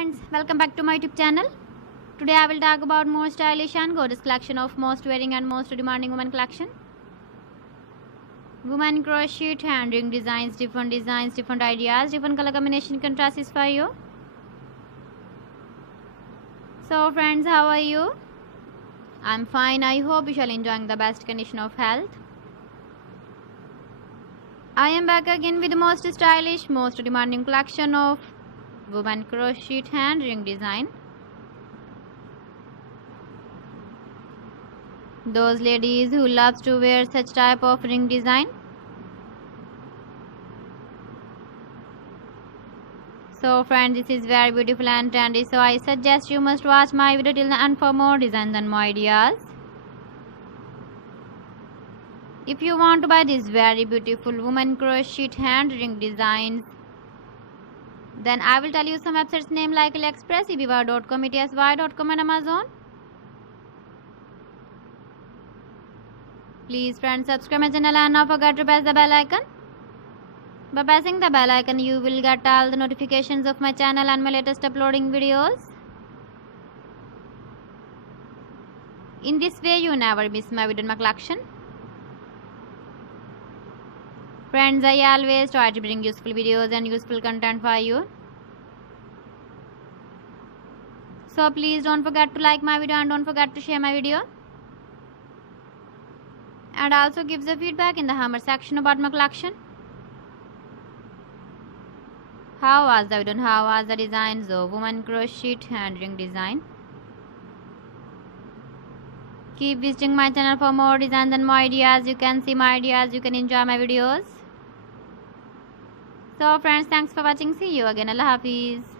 friends, welcome back to my YouTube channel. Today I will talk about more stylish and gorgeous collection of most wearing and most demanding women collection. Women crochet hand ring designs, different ideas, different color combination contrasts for you. So friends, how are you? I'm fine. I hope you shall enjoying the best condition of health. I am back again with the most stylish, most demanding collection of women crochet hand ring design. Those ladies who loves to wear such type of ring design. So friends, this is very beautiful and trendy, so I suggest you must watch my video till the end for more designs and more ideas. If you want to buy these very beautiful women crochet hand ring designs, then I will tell you some websites name like AliExpress, eBay.com, ETSY.com and Amazon. Please friends, subscribe my channel and not forget to press the bell icon. By pressing the bell icon, you will get all the notifications of my channel and my latest uploading videos. In this way, you never miss my video in my collection. Friends, I always try to bring useful videos and useful content for you. So please don't forget to like my video and don't forget to share my video. And also give the feedback in the comment section about my collection. How was the video and how was the designs of women crochet hand ring design? Keep visiting my channel for more designs and more ideas. You can see my ideas, you can enjoy my videos. So friends, thanks for watching. See you again. Allah Hafiz.